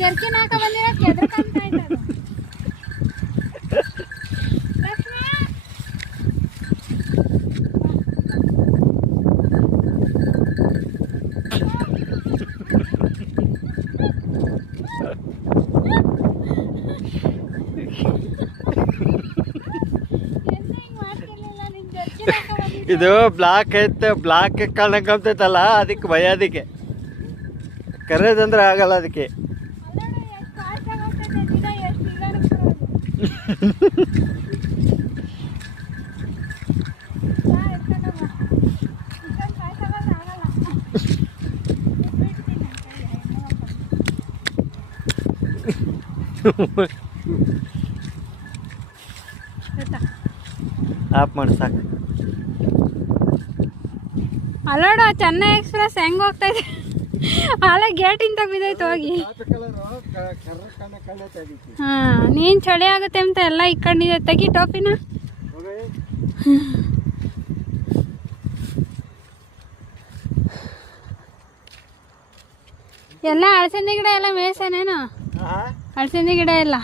Jerkin ಹಾಕ ಬಂದಿರೋ ಕೆದ್ರ ಕಾಣ್ತಾ ಇದ್ದದು ಲಕ್ಷ್ಮಿ ಎಂತ ಹಿಂಗ್ ಮಾಡ್ತಿರ್ಲಿಲ್ಲ ನಿನ್ ಜರ್ಕಿನ್ ಹಾಕ ಬಂದಿದ್ದು ಇದು ಬ್ಲಾಕ್ ಐತೆ ಬ್ಲಾಕ್ ಕಾಣಕಂತೈತಲ್ಲ ಅದಕ್ಕೆ ಭಯ ಅದಕ್ಕೆ. ಕರೆದಂದ್ರೆ ಆಗಲ್ಲ ಅದಕ್ಕೆ. ಆಫ್ ಮಾಡಿ ಸಾಕು. ಅಲೋಡ ಚೆನ್ನೈ ಎಕ್ಸ್ಪ್ರೆಸ್ ಹೆಂಗ್ ಹೋಗ್ತಾ ಇದೆ? ಅಲ್ಲ ಗೇಟಿಂದ ಬಿದ್ದೈತೆ ಹೋಗಿ. ಹಾ ನೀನ್ ಚಳಿ ಆಗುತ್ತೆ ಅಂತ ಎಲ್ಲ ಇಕ್ಕೊಂಡಿದೆ ತೆಗಿ ಟೋಪಿನ. ಎಲ್ಲ ಹಳಸಂದಿ ಗಿಡ ಎಲ್ಲ ಮೇಸನೇನು ಹಳಸಂದಿ ಗಿಡ ಎಲ್ಲ